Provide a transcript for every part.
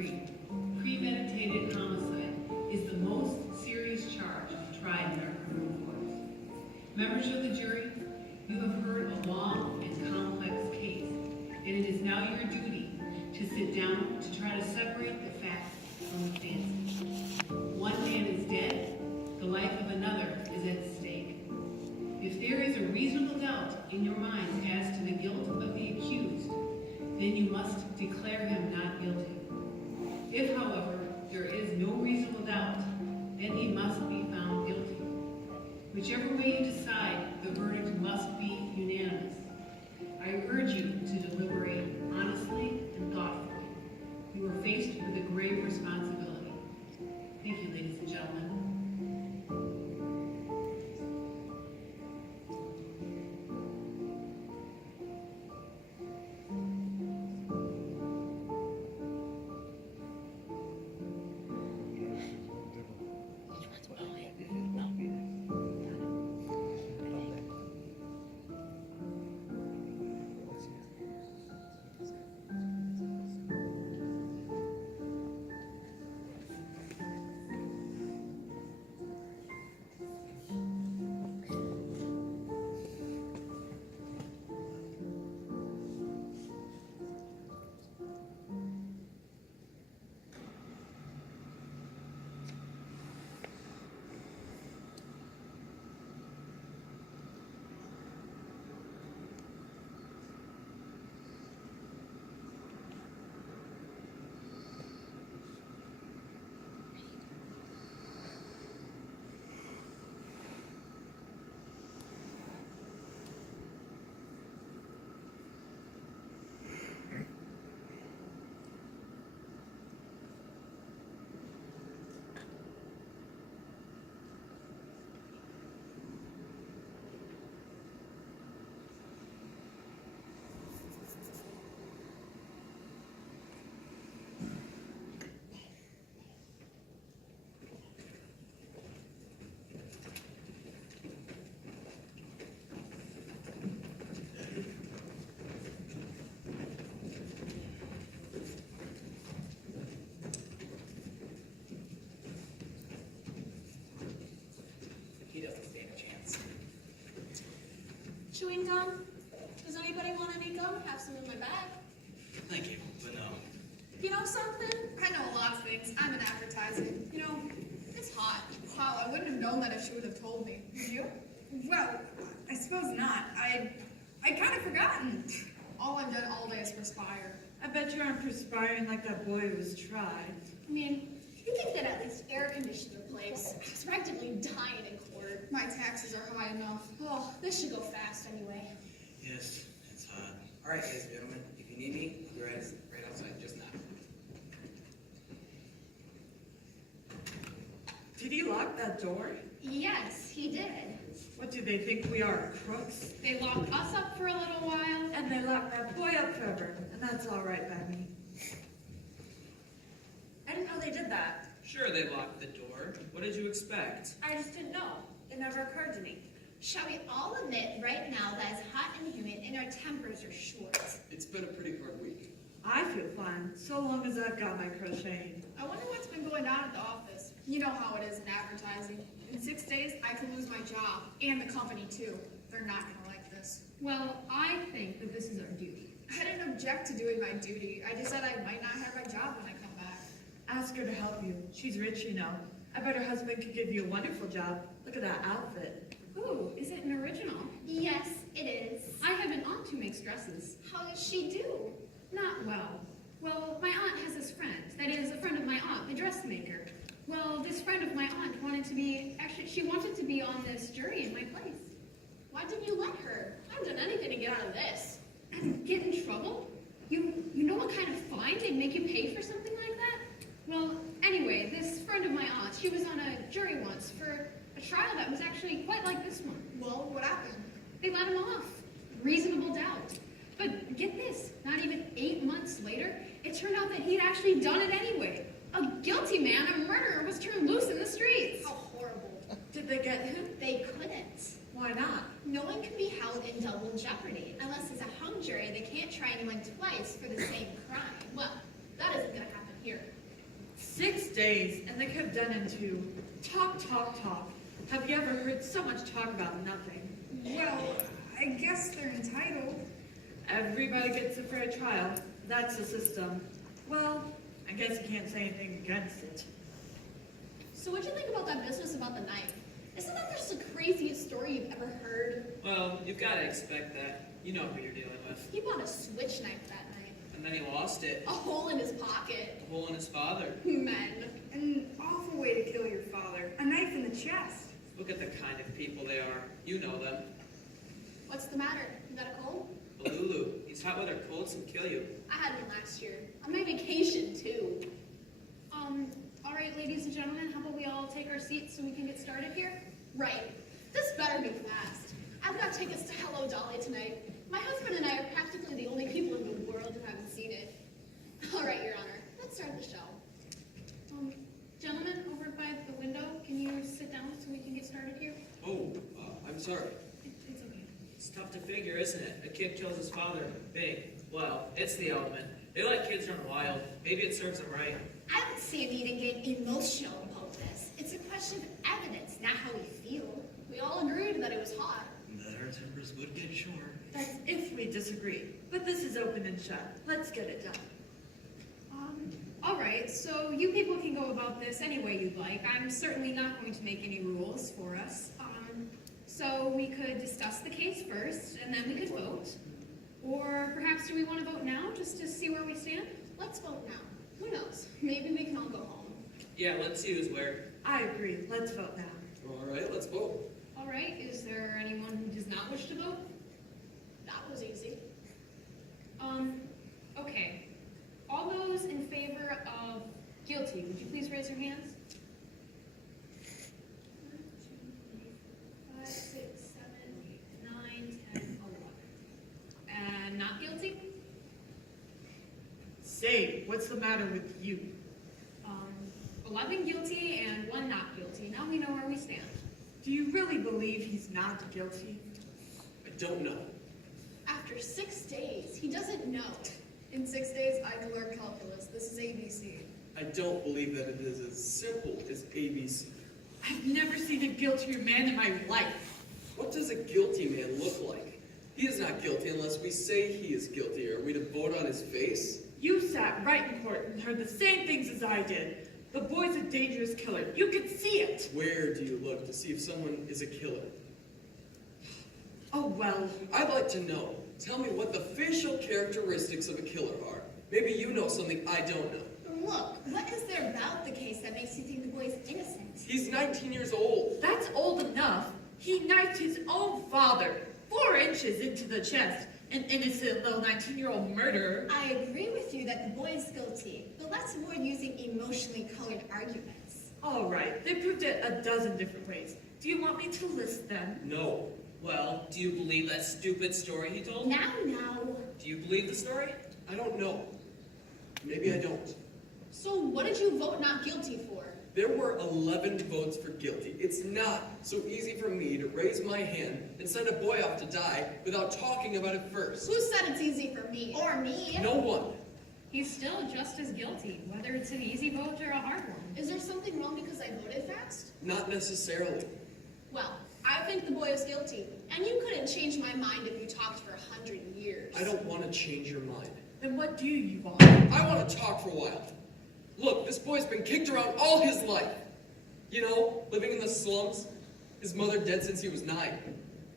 agree. Premeditated homicide is the most serious charge tried in our criminal courts. Members of the jury, you have heard a long and complex case, and it is now your duty to sit down to try to separate the facts from the fancy. One man is dead, the life of another is at stake. If there is a reasonable doubt in your minds as to the guilt of the accused, then you must declare him not guilty. If, however, there is no reasonable doubt, then he must be found guilty. Whichever way you decide, the verdict must be unanimous. I urge you to deliberate honestly and thoughtfully. You are faced with a grave responsibility. Thank you, ladies and gentlemen. Chewing gum? Does anybody want any gum? I have some in my bag. Thank you, but no. You know something? I know a lot of things. I'm in advertising. You know, it's hot. Wow, I wouldn't have known that if she would have told me. Would you? Well, I suppose not. I'd kind of forgotten. All I've done all day is perspire. I bet you aren't perspiring like that boy who was tried. I mean, you think that at least air conditioned your place. I was practically dying in court. My taxes are high enough. Oh, this should go fast anyway. Yes, it's hot. All right, ladies and gentlemen, if you need me, I'll be right outside just now. Did he lock that door? Yes, he did. What do they think we are, crooks? They locked us up for a little while. And they locked that boy up forever, and that's all right by me. I didn't know they did that. Sure, they locked the door. What did you expect? I just didn't know. It never occurred to me. Shall we all admit right now that it's hot and humid and our tempers are short? It's been a pretty hard week. I feel fine, so long as I've got my crocheting. I wonder what's been going on at the office. You know how it is in advertising. In 6 days, I could lose my job, and the company too. They're not going to like this. Well, I think that this is our duty. I didn't object to doing my duty. I just said I might not have my job when I come back. Ask her to help you. She's rich, you know. I bet her husband could give you a wonderful job. Look at that outfit. Ooh, is it an original? Yes, it is. I have an aunt who makes dresses. How does she do? Not well. Well, my aunt has this friend. That is, a friend of my aunt, the dressmaker. Well, this friend of my aunt wanted to be, actually, she wanted to be on this jury in my place. Why didn't you let her? I haven't done anything to get out of this. Get in trouble? You know what kind of fine they'd make you pay for something like that? Well, anyway, this friend of my aunt, she was on a jury once for a trial that was actually quite like this one. Well, what happened? They let him off. Reasonable doubt. But get this, not even 8 months later, it turned out that he'd actually done it anyway. A guilty man, a murderer, was turned loose in the streets. How horrible. Did they get him? They couldn't. Why not? No one can be held in double jeopardy. Unless it's a hung jury, they can't try anyone twice for the same crime. Well, that isn't going to happen Here. 6 days, and they kept done into talk, talk, talk. Have you ever heard so much talk about nothing? Well, I guess they're entitled. Everybody gets a fair trial. That's the system. Well, I guess you can't say anything against it. So what'd you think about that business about the knife? Isn't that just the craziest story you've ever heard? Well, you've got to expect that. You know who you're dealing with. He bought a switch knife that night. And then he lost it. A hole in his pocket. A hole in his father. Men. An awful way to kill your father. A knife in the chest. Look at the kind of people they are. You know them. What's the matter? You got a cold? Lulu, these hot weather colds can kill you. I had one last year. On my vacation, too. All right, ladies and gentlemen, how about we all take our seats so we can get started here? Right. This better be fast. I've got tickets to Hello Dolly tonight. My husband and I are practically the only people in the world who haven't seen it. All right, Your Honor. Let's start the show. Gentlemen, over by the window, can you sit down so we can get started here? Oh, I'm sorry. It's okay. It's tough to figure, isn't it? A kid kills his father. Big. Well, it's the element. They let kids run wild. Maybe it serves them right. I don't see a need to get emotional about this. It's a question of evidence, not how we feel. We all agreed that it was hot. That our tempers would get short. That's if we disagree. But this is open and shut. Let's get it done. All right, so you people can go about this any way you'd like. I'm certainly not going to make any rules for us. So we could discuss the case first, and then we could vote. Or perhaps do we want to vote now, just to see where we stand? Let's vote now. Who knows? Maybe we can all go home. Yeah, let's see who's where. I agree. Let's vote now. All right, let's vote. All right, is there anyone who does not wish to vote? That was easy. Okay. All those in favor of guilty, would you please raise your hands? 1, 2, 3, 4, 5, 6, 7, 8, 9, 10, 11. And not guilty? Say, what's the matter with you? 11 guilty and 1 not guilty. Now we know where we stand. Do you really believe he's not guilty? I don't know. After 6 days, he doesn't know. In 6 days, I can learn calculus. This is ABC. I don't believe that it is as simple as ABC. I've never seen a guiltier man in my life. What does a guilty man look like? He is not guilty unless we say he is guilty. Are we to vote on his face? You sat right in court and heard the same things as I did. The boy's a dangerous killer. You could see it. Where do you look to see if someone is a killer? Oh, well. I'd like to know. Tell me what the facial characteristics of a killer are. Maybe you know something I don't know. Look, what is there about the case that makes you think the boy's innocent? He's 19 years old. That's old enough. He knifed his own father 4 inches into the chest. An innocent little 19-year-old murderer. I agree with you that the boy is guilty, but let's avoid using emotionally colored arguments. All right, they proved it a dozen different ways. Do you want me to list them? No. Well, do you believe that stupid story he told? Now. Do you believe the story? I don't know. Maybe I don't. So what did you vote not guilty for? There were 11 votes for guilty. It's not so easy for me to raise my hand and send a boy off to die without talking about it first. Who said it's easy for me? Or me? No one. He's still just as guilty, whether it's an easy vote or a hard one. Is there something wrong because I voted fast? Not necessarily. Well, I think the boy is guilty, and you couldn't change my mind if you talked for 100 years. I don't want to change your mind. Then what do you want? I want to talk for a while. Look, this boy's been kicked around all his life. You know, living in the slums. His mother dead since he was 9.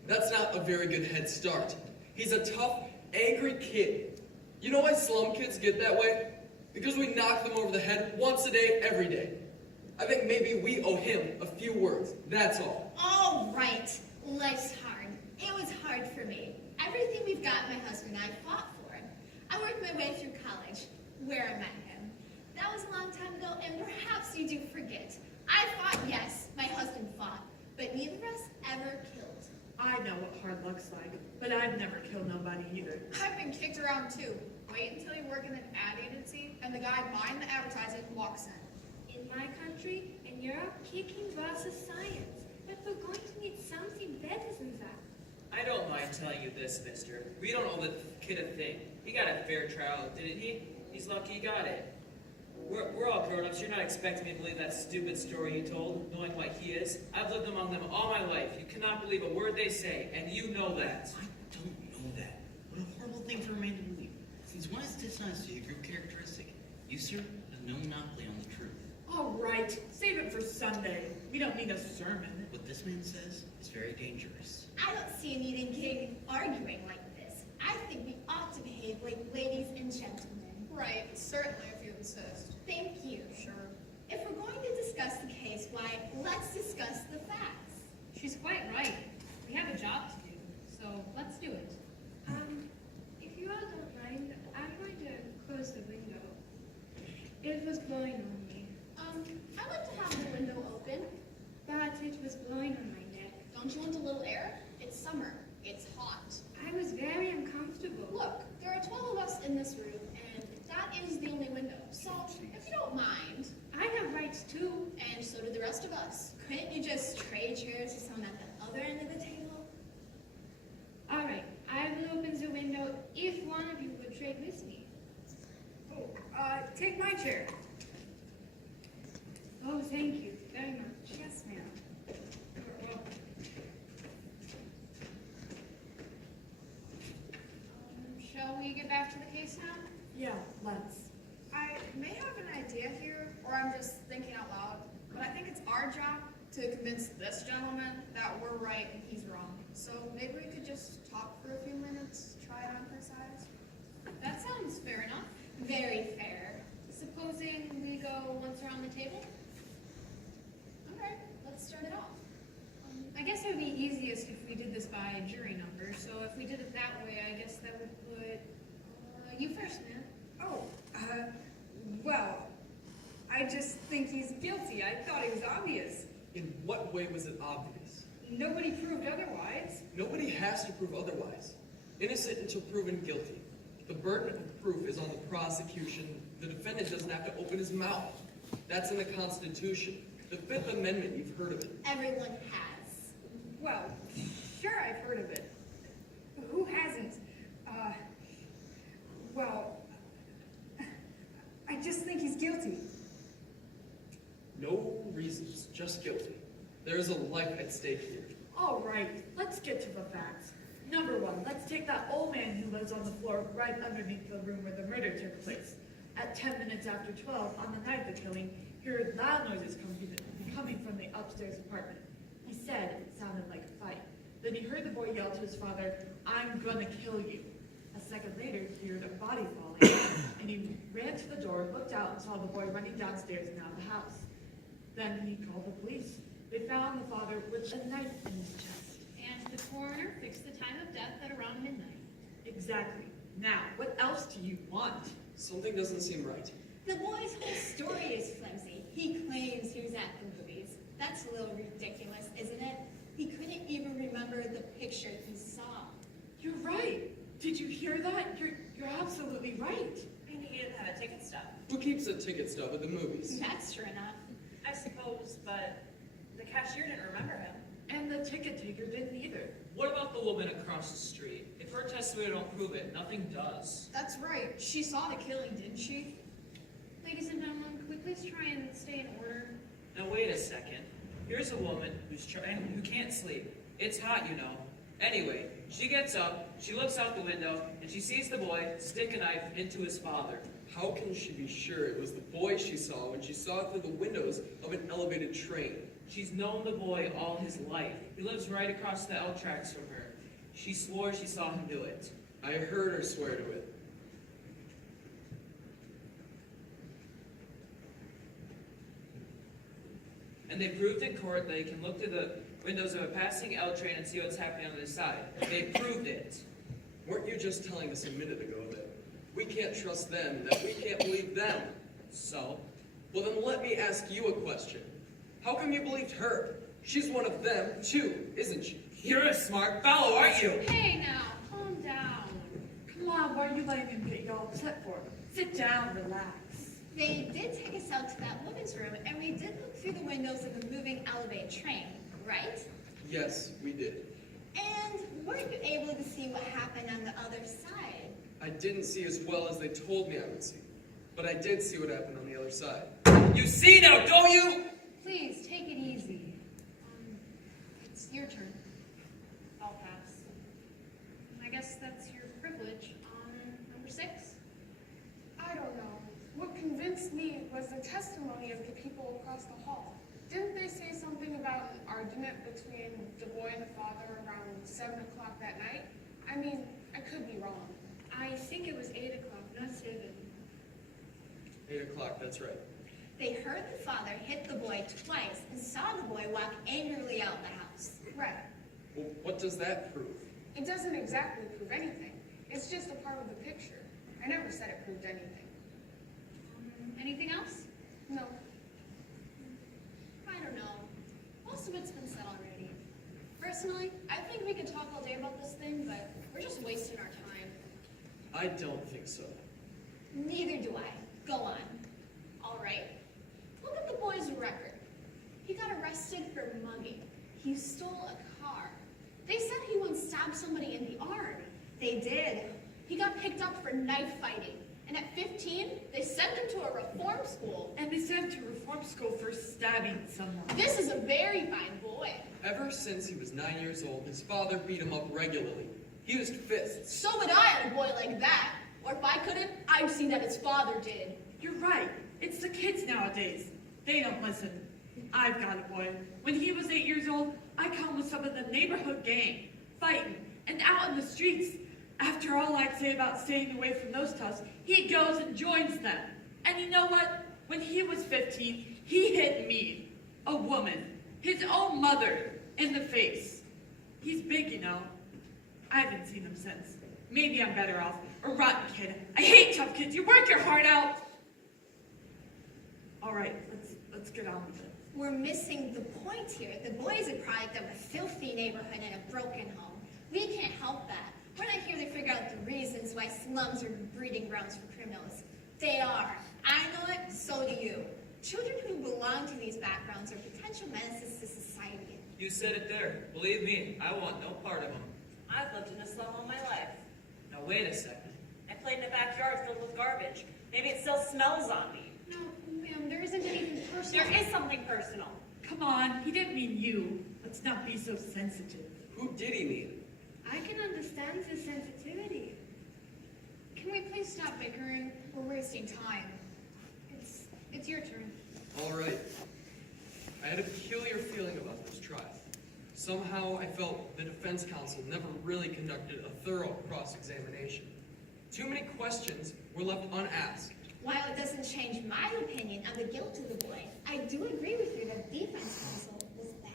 That's not a very good head start. He's a tough, angry kid. You know why slum kids get that way? Because we knock them over the head once a day, every day. I think maybe we owe him a few words, that's all. All right. Life's hard. It was hard for me. Everything we've got, my husband and I fought for. I worked my way through college, where I met him. That was a long time ago, and perhaps you do forget. I fought, yes, my husband fought, but neither of us ever killed. I know what hard luck's like, but I've never killed nobody either. I've been kicked around too. Wait until you work in an ad agency and the guy buying the advertising walks in. In my country, in Europe, kicking was a science. But we're going to need something better than that. I don't mind telling you this, mister. We don't owe the kid a thing. He got a fair trial, didn't he? He's lucky he got it. We're all grown-ups. You're not expecting me to believe that stupid story you told, knowing what he is. I've lived among them all my life. You cannot believe a word they say, and you know that. I don't know that. What a horrible thing for a man to believe. Since when is dishonesty a group characteristic? You, sir, have no monopoly on the truth. All right, save it for Sunday. We don't need a sermon. What this man says is very dangerous. I don't see a need in getting arguing like this. I think we ought to behave like ladies and gentlemen. Right, certainly if you insist. Thank you. Sure. If we're going to discuss the case, why, let's discuss the facts. She's quite right. We have a job to do, so let's do it. If you all don't mind, I'm going to close the window. It was blowing on me, I like to have the window open. but it was blowing on my neck. Don't you want a little air? It's summer. It's hot. I was very uncomfortable. Look, there are 12 of us in this room, and that is the only window. So, if you don't mind, I have rights too. and so do the rest of us, couldn't you just trade chairs to someone at the other end of the table? All right, I will open the window if one of you would trade with me. Oh, take my chair. Oh, thank you very much. Yes, ma'am. You're welcome. Shall we get back to the case now? Yeah, let's. I may have an idea here, or I'm just thinking out loud, but I think it's our job to convince this gentleman that we're right and he's wrong. So maybe we could just talk for a few minutes, try it on for size. That sounds fair enough. Very fair. Supposing we go once around the table? All right, let's start it off. I guess it would be easiest if we did this by jury number, so if we did it that way, I guess that would put you first, man. Oh, well, I just think he's guilty. I thought it was obvious. In what way was it obvious? Nobody proved otherwise. Nobody has to prove otherwise. Innocent until proven guilty. The burden of proof is on the prosecution. The defendant doesn't have to open his mouth. That's in the Constitution. The Fifth Amendment, you've heard of it. Everyone has. Well, sure, I've heard of it. Who hasn't? Well, I just think he's guilty. No reasons, just guilty. There is a life at stake here. All right, let's get to the facts. Number one, let's take that old man who lives on the floor right underneath the room where the murder took place. At 10 minutes after 12, on the night of the killing, he heard loud noises coming from the upstairs apartment. He said it sounded like a fight. Then he heard the boy yell to his father, "I'm gonna kill you." A second later, he heard a body falling, and he ran to the door, looked out, and saw the boy running downstairs and out of the house. Then he called the police. They found the father with a knife in his chest. And the coroner fixed the time of death at around midnight. Exactly. Now, what else do you want? Something doesn't seem right. The boy's whole story is flimsy. He claims he was at the movies. That's a little ridiculous, isn't it? He couldn't even remember the picture he saw. You're right. Did you hear that? You're absolutely right. And he didn't have a ticket stub. Who keeps a ticket stub at the movies? That's true enough. I suppose, but the cashier didn't remember him. And the ticket taker didn't either. What about the woman across the street? If her testimony don't prove it, nothing does. That's right. She saw the killing, didn't she? Ladies and gentlemen, could we please try and stay in order? Now wait a second. Here's a woman who can't sleep. It's hot, you know. Anyway, she gets up, she looks out the window, and she sees the boy stick a knife into his father. How can she be sure it was the boy she saw when she saw it through the windows of an elevated train? She's known the boy all his life. He lives right across the L tracks from her. She swore she saw him do it. I heard her swear to it. And they proved in court that he can look through the windows of a passing L train and see what's happening on the other side. They proved it. Weren't you just telling us a minute ago that we can't trust them, that we can't believe them? So? Well, then let me ask you a question. How come you believed her? She's one of them, too, isn't she? You're a smart fellow, aren't you? Hey now, calm down. Come on, why are you letting him get you all upset for? Sit down, relax. They did take us out to that woman's room, and we did look through the windows of the moving elevated train, right? Yes, we did. And weren't you able to see what happened on the other side? I didn't see as well as they told me I would see. but I did see what happened on the other side. You see now, don't you? Please, take it easy. It's your turn. I'll pass. I guess that's your privilege. Number 6? I don't know. What convinced me was the testimony of the people across the hall. Didn't they say something about an argument between the boy and the father around 7 o'clock that night? I mean, I could be wrong. I think it was 8 o'clock, not 7. 8 o'clock, that's right. They heard the father hit the boy twice and saw the boy walk angrily out the house. Right. Well, what does that prove? It doesn't exactly prove anything. It's just a part of the picture. I never said it proved anything. Anything else? No. I don't know. Most of it's been said already. Personally, I think we could talk all day about this thing, but we're just wasting our time. I don't think so. Neither do I. Go on. All right. Look at the boy's record. He got arrested for mugging. He stole a car. They said he once stabbed somebody in the arm. They did. He got picked up for knife fighting. And at 15, they sent him to a reform school. And they sent him to reform school for stabbing someone. This is a very fine boy. Ever since he was 9 years old, his father beat him up regularly. He used fists. So would I on a boy like that. Or if I couldn't, I'd see that his father did. You're right. It's the kids nowadays. They don't listen. I've got a boy. When he was 8 years old, I caught him with some of the neighborhood gang, fighting, and out in the streets. After all I'd say about staying away from those toughs, he goes and joins them. And you know what? When he was 15, he hit me, a woman, his own mother, in the face. He's big, you know. I haven't seen him since. Maybe I'm better off. A rotten kid. I hate tough kids. You work your heart out. All right, let's get on with it. We're missing the point here. The boy is a product of a filthy neighborhood and a broken home. We can't help that. We're not here to figure out the reasons why slums are breeding grounds for criminals. They are. I know it, so do you. Children who belong to these backgrounds are potential menaces to society. You said it there. Believe me, I want no part of them. I've lived in a slum all my life. Now wait a second. I played in a backyard filled with garbage. Maybe it still smells on me. No, ma'am, there isn't anything personal. There is something personal. Come on, he didn't mean you. Let's not be so sensitive. Who did he mean? I can understand the sensitivity. Can we please stop bickering? We're wasting time. It's your turn. All right. I had a peculiar feeling about this trial. Somehow I felt the defense counsel never really conducted a thorough cross-examination. Too many questions were left unasked. While it doesn't change my opinion of the guilt of the boy, I do agree with you that defense counsel was bad.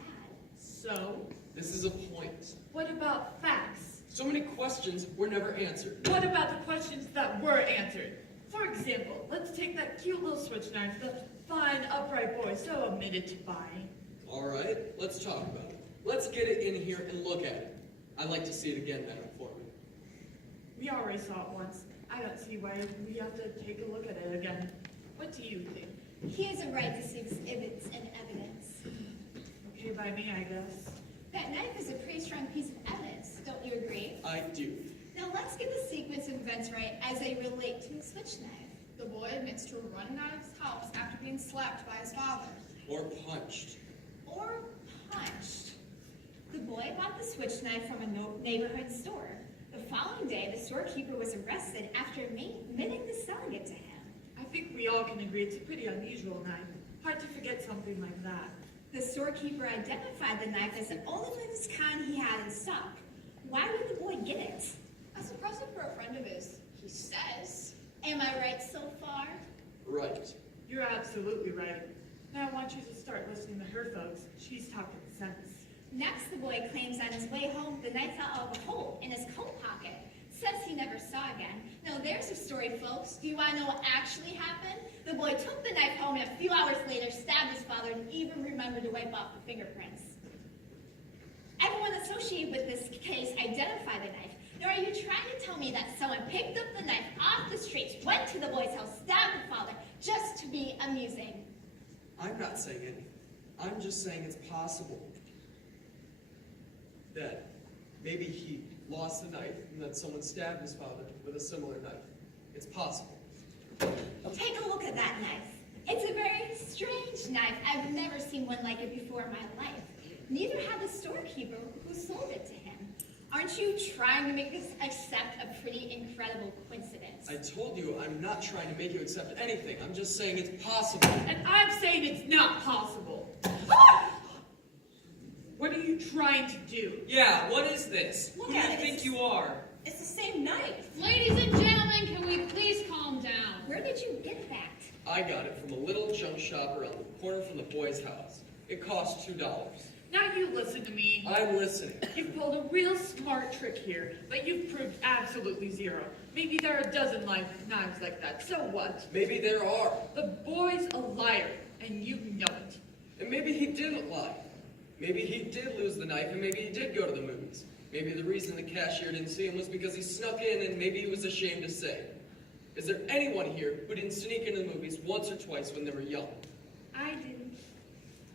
So, This is a point. what about facts? So many questions were never answered. What about the questions that were answered? For example, let's take that cute little switch knife the fine, upright boy so admitted to buying. All right, let's talk about it. Let's get it in here and look at it. I'd like to see it again, Madam Foreman. We already saw it once. I don't see why we have to take a look at it again. What do you think? He has a right to see this and evidence. Okay by me, I guess. That knife is a pretty strong piece of evidence, don't you agree? I do. Now let's get the sequence of events right as they relate to the switch knife. The boy admits to running out of his house after being slapped by his father. Or punched. Or punched. The boy bought the switch knife from a neighborhood store. The following day, the storekeeper was arrested after admitting to selling it to him. I think we all can agree it's a pretty unusual knife. Hard to forget something like that. The storekeeper identified the knife as the only one of its kind he had in stock. Why would the boy get it? As a present for a friend of his, he says. Am I right so far? Right. You're absolutely right. Now I want you to start listening to her, folks. She's talking sense. Next, the boy claims on his way home the knife fell out of a hole in his coat pocket. Says he never saw again. Now there's a story, folks. Do you want to know what actually happened? The boy took the knife home and a few hours later stabbed his father and even remembered to wipe off the fingerprints. Everyone associated with this case identified the knife. Now are you trying to tell me that someone picked up the knife off the streets, went to the boy's house, stabbed the father, just to be amusing? I'm not saying anything. I'm just saying it's possible that maybe he lost the knife and that someone stabbed his father with a similar knife. It's possible. Take a look at that knife. It's a very strange knife. I've never seen one like it before in my life. Neither had the storekeeper who sold it to him. Aren't you trying to make us accept a pretty incredible coincidence? I told you I'm not trying to make you accept anything. I'm just saying it's possible. And I'm saying it's not possible. What are you trying to do? Yeah, what is this? Look Who do at you it. think you are? It's the same knife. Ladies and gentlemen, can we please calm down? Where did you get that? I got it from a little junk shop around the corner from the boy's house. It cost $2. Now you listen to me. I'm listening. You've pulled a real smart trick here, but you've proved absolutely zero. Maybe there are a dozen knives like that. So what? Maybe there are. The boy's a liar, and you know it. And maybe he didn't lie. Maybe he did lose the knife, and maybe he did go to the movies. Maybe the reason the cashier didn't see him was because he snuck in, and maybe he was ashamed to say. Is there anyone here who didn't sneak into the movies once or twice when they were young? I didn't.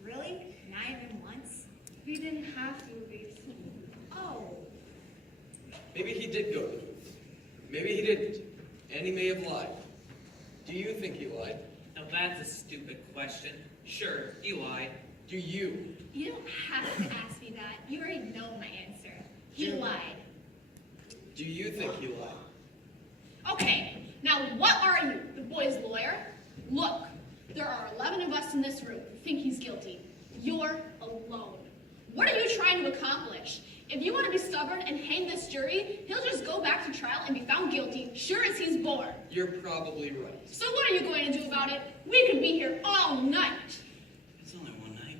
Really? Not even once? We didn't have movies. Oh. Maybe he did go to the movies. Maybe he didn't. And he may have lied. Do you think he lied? Now that's a stupid question. Sure, he lied. Do you? You don't have to ask me that. You already know my answer. He lied. Do you think he lied? Okay, now what are you, the boy's lawyer? Look, there are 11 of us in this room who think he's guilty. You're alone. What are you trying to accomplish? If you want to be stubborn and hang this jury, he'll just go back to trial and be found guilty, sure as he's born. You're probably right. So what are you going to do about it? We could be here all night. It's only one night.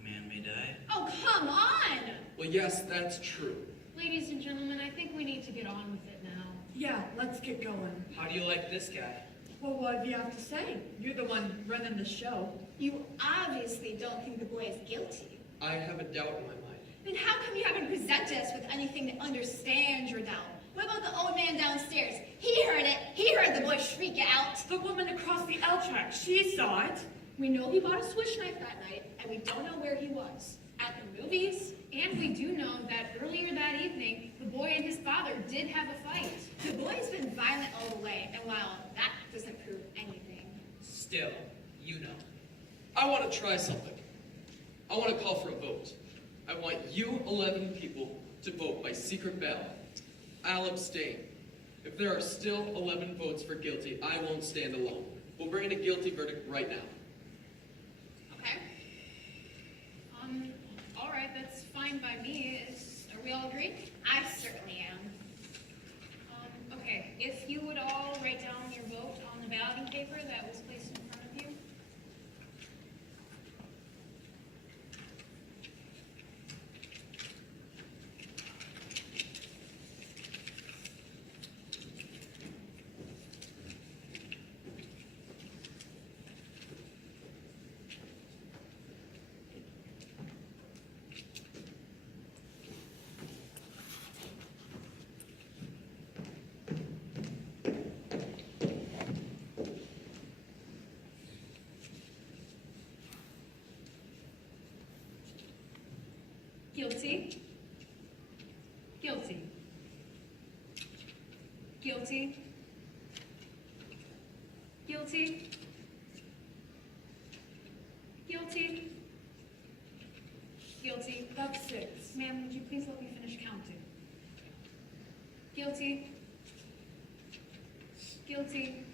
A man may die. Oh, come on! Well, yes, that's true. Ladies and gentlemen, I think we need to get on with it now. Yeah, let's get going. How do you like this guy? Well, what do you have to say? You're the one running the show. You obviously don't think the boy is guilty. I have a doubt in my mind. Then how come you haven't presented us with anything that understands your doubt? What about the old man downstairs? He heard it. He heard the boy shriek out. The woman across the L track, she saw it. We know he bought a Swiss knife that night, and we don't know where he was. At the movies, and we do know that earlier that evening, the boy and his father did have a fight. The boy's been violent all the way, and while that doesn't prove anything. Still, you know. I want to try something. I want to call for a vote. I want you 11 people to vote by secret ballot. I'll abstain. If there are still 11 votes for guilty, I won't stand alone. We'll bring in a guilty verdict right now. Okay? All right, that's fine by me. Are we all agreed? I certainly am. Okay, if you would all write down your vote on the balloting paper that was placed in front of you. Guilty. Guilty. Guilty. Guilty. Guilty. Guilty. That's 6. Ma'am, would you please let me finish counting? Guilty. Guilty.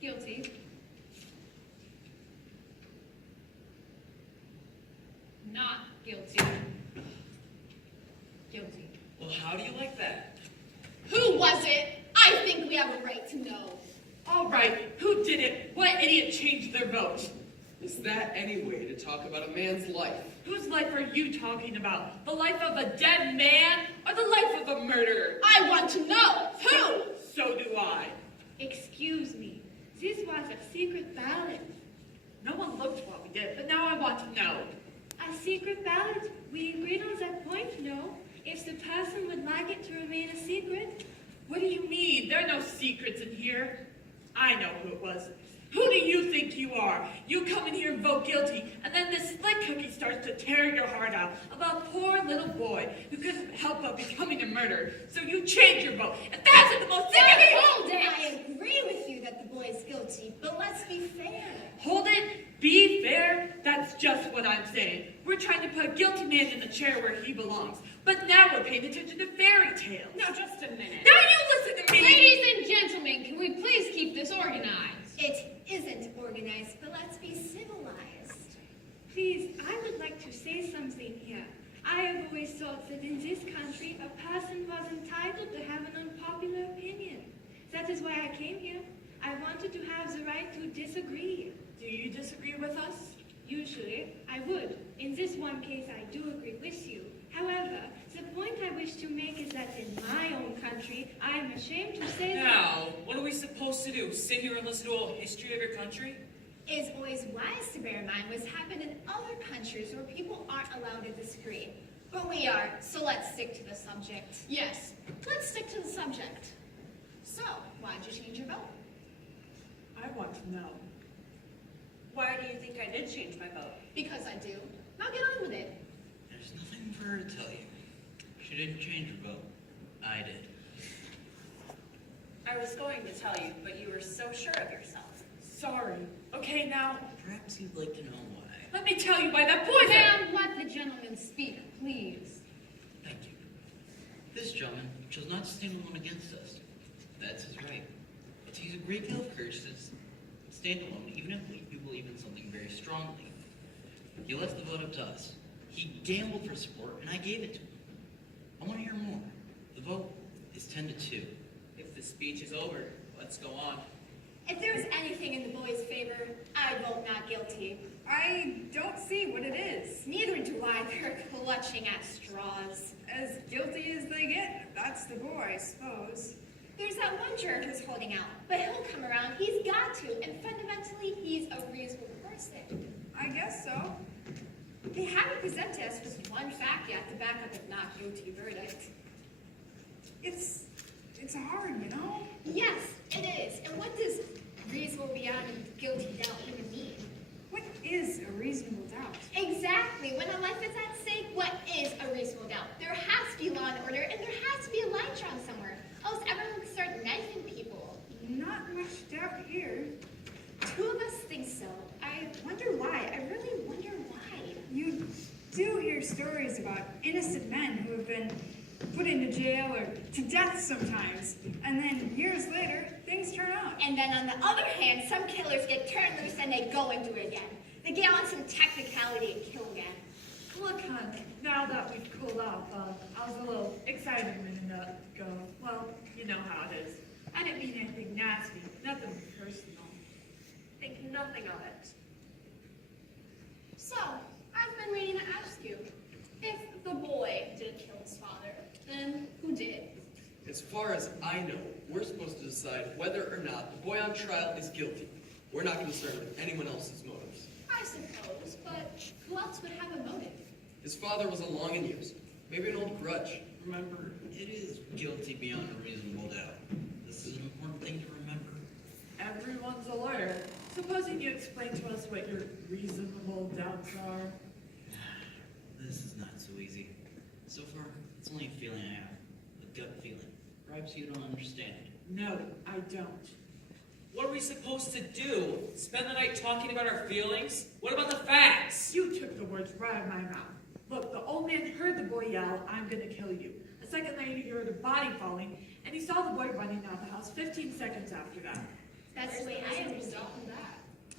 Guilty. Not guilty. Guilty. Well, how do you like that? Who was it? I think we have a right to know. All right, who did it? What idiot changed their vote? Is that any way to talk about a man's life? Whose life are you talking about? The life of a dead man or the life of a murderer? I want to know. Who? So do I. Excuse me. This was a secret ballot. No one looked while we did, but now I want to know. A secret ballot? We agreed on that point, no? If the person would like it to remain a secret. What do you mean? There are no secrets in here. I know who it was. Who do you think you are? You come in here and vote guilty, and then this slick cookie starts to tear your heart out about a poor little boy who couldn't help but becoming a murderer. So you change your vote. And that's the most sickening. Hold it! I agree with you that the boy is guilty, but let's be fair. Hold it. Be fair. That's just what I'm saying. We're trying to put a guilty man in the chair where he belongs. But now we're paying attention to fairy tales. Now, just a minute. Now you listen to me. Ladies and gentlemen, can we please keep this organized? It isn't organized, but let's be civilized. Please, I would like to say something here. I have always thought that in this country, a person was entitled to have an unpopular opinion. That is why I came here. I wanted to have the right to disagree. Do you disagree with us? Usually, I would. In this one case, I do agree with you. However, the point I wish to make is that in my own country, I am ashamed to say that... Now, what are we supposed to do? Sit here and listen to a whole history of your country? It is always wise to bear in mind what's happened in other countries where people aren't allowed to disagree. But we are, so let's stick to the subject. Yes. Let's stick to the subject. So, why'd you change your vote? I want to know. Why do you think I did change my vote? Because I do. Now get on with it. There's nothing for her to tell you. She didn't change her vote. I did. I was going to tell you, but you were so sure of yourself. Sorry. Okay, now, Perhaps you'd like to know why. let me tell you why that poison... Ma'am, let the gentleman speak, please. Thank you. This gentleman chose not to stand alone against us. That's his right. It takes a great deal of courage to stand alone, even if we believe in something very strongly. He left the vote up to us. He gambled for support, and I gave it to him. I want to hear more. The vote is 10-2. If the speech is over, let's go on. If there's anything in the boy's favor, I vote not guilty. I don't see what it is. Neither do I. They're clutching at straws. As guilty as they get, if that's the boy, I suppose. There's that one juror who's holding out, but he'll come around. He's got to, and fundamentally, he's a reasonable person. I guess so. They haven't presented us with one fact yet to back up a not guilty verdict. It's hard, you know? Yes, it is. And what does reasonable beyond a guilty doubt even mean? What is a reasonable doubt? Exactly. When a life is at stake, what is a reasonable doubt? There has to be law and order, and there has to be a line drawn somewhere. Else everyone would start knifing people. Not much doubt here. Two of us think so. I wonder why. I really wonder why. You do hear stories about innocent men who have been put into jail or to death sometimes, and then years later, things turn out. And then on the other hand, some killers get turned loose and they go and do it again. They get on some technicality and kill again. Look, hon, now that we've cooled off, I was a little excited a minute ago. Well, you know how it is. I didn't mean anything nasty, nothing personal. Think nothing of it. So, I've been waiting to ask you, if the boy did kill his father, then who did? As far as I know, we're supposed to decide whether or not the boy on trial is guilty. We're not concerned with anyone else's motives. I suppose, but who else would have a motive? His father was along in years. Maybe an old grudge. Remember, it is guilty beyond a reasonable doubt. This is an important thing to remember. Everyone's a lawyer. Supposing you explain to us what your reasonable doubts are. This is not so easy. So far, it's only a feeling I have. A gut feeling. Perhaps you don't understand. No, I don't. What are we supposed to do? Spend the night talking about our feelings? What about the facts? You took the words right out of my mouth. Look, the old man heard the boy yell, "I'm gonna kill you." A second later, he heard a body falling, and he saw the boy running out of the house 15 seconds after that. That's the way I understand.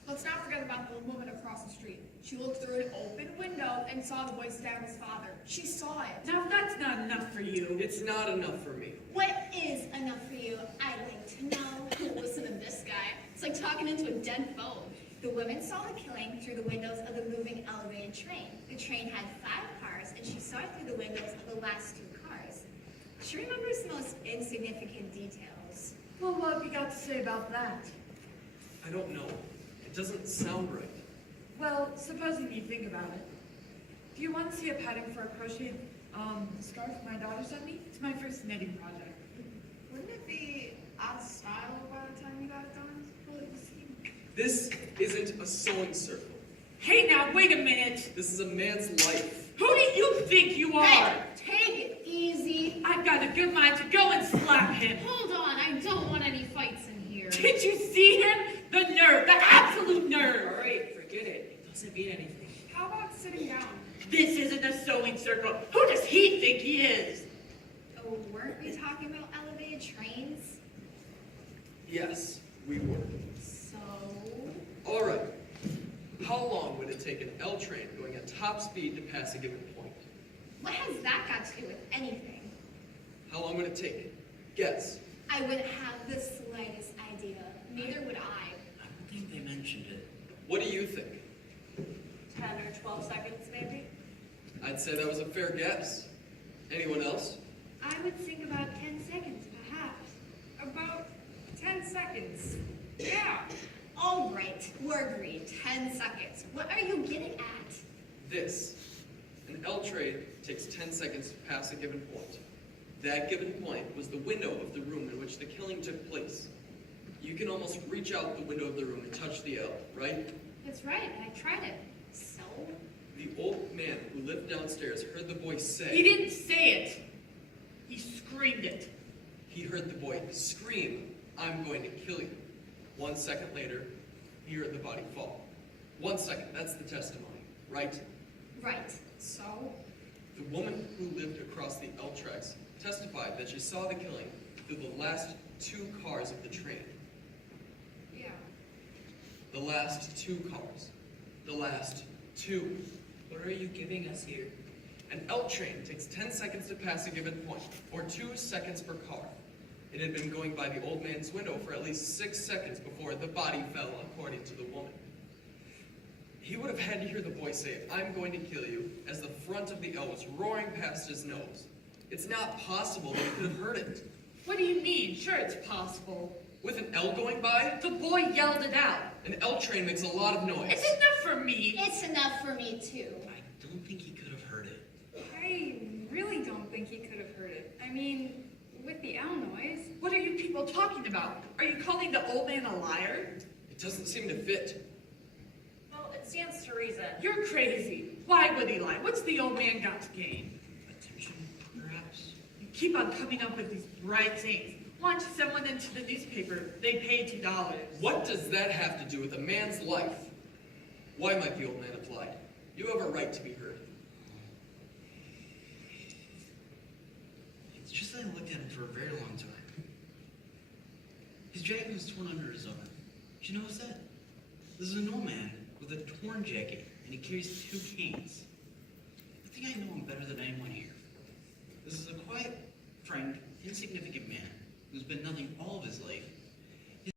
Let's not forget about the woman across the street. She looked through an open window and saw the boy stab his father. She saw it. Now, if that's not enough for you, It's not enough for me. What is enough for you? I'd like to know. Listen to this guy. It's like talking into a dead phone. The woman saw the killing through the windows of the moving elevated train. The train had 5 cars, and she saw it through the windows of the last 2 cars. She remembers the most insignificant details. well, what have you got to say about that? I don't know. It doesn't sound right. Well, supposing you think about it. Do you want to see a pattern for a crocheted scarf my daughter sent me? It's my first knitting project. Wouldn't it be out of style by the time you got it done? This isn't a sewing circle. Hey now, wait a minute. This is a man's life. Who do you think you are? Hey, take it easy. I've got a good mind to go and slap him. Hold on, I don't want any fights in here. Did you see him? The nerve, the absolute nerve. All right, forget it. It doesn't mean anything. How about sitting down? This isn't a sewing circle. Who does he think he is? Oh, weren't we talking about elevated trains? Yes, we were. So, All right. How long would it take an L train going at top speed to pass a given point? what has that got to do with anything? How long would it take it? Guess. I wouldn't have the slightest idea. Neither would I. I don't think they mentioned it. What do you think? 10 or 12 seconds, maybe? I'd say that was a fair guess. Anyone else? I would think about 10 seconds, perhaps. About 10 seconds. Yeah. All right, we're agreed. 10 seconds. What are you getting at? This. An L train takes 10 seconds to pass a given point. That given point was the window of the room in which the killing took place. You can almost reach out the window of the room and touch the L, right? That's right, I tried it. So? The old man who lived downstairs heard the boy say... He didn't say it. He screamed it. He heard the boy scream, "I'm going to kill you." 1 second later, he heard the body fall. 1 second, that's the testimony, right? Right. So? The woman who lived across the L tracks testified that she saw the killing through the last 2 cars of the train. Yeah. The last 2 cars. The last 2. What are you giving us here? An L train takes 10 seconds to pass a given point, or 2 seconds per car. It had been going by the old man's window for at least 6 seconds before the body fell, according to the woman. He would have had to hear the boy say, "I'm going to kill you," as the front of the L was roaring past his nose. It's not possible that he could have heard it. What do you mean? Sure, it's possible. With an L going by, The boy yelled it out. an L train makes a lot of noise. It's enough for me. It's enough for me, too. I don't think he could have heard it. I really don't think he could have heard it. I mean, with the owl noise. What are you people talking about? Are you calling the old man a liar? It doesn't seem to fit. Well, it stands to reason. You're crazy. Why would he lie? What's the old man got to gain? Attention, perhaps? You keep on coming up with these bright things. Launch someone into the newspaper. They pay $2. What does that have to do with a man's life? Why might the old man have lied? You have a right to be heard. It's just that I looked at him for a very long time. His jacket was torn under his arm. Did you notice that? This is an old man with a torn jacket, and he carries 2 canes. I think I know him better than anyone here. This is a quiet, frank, insignificant man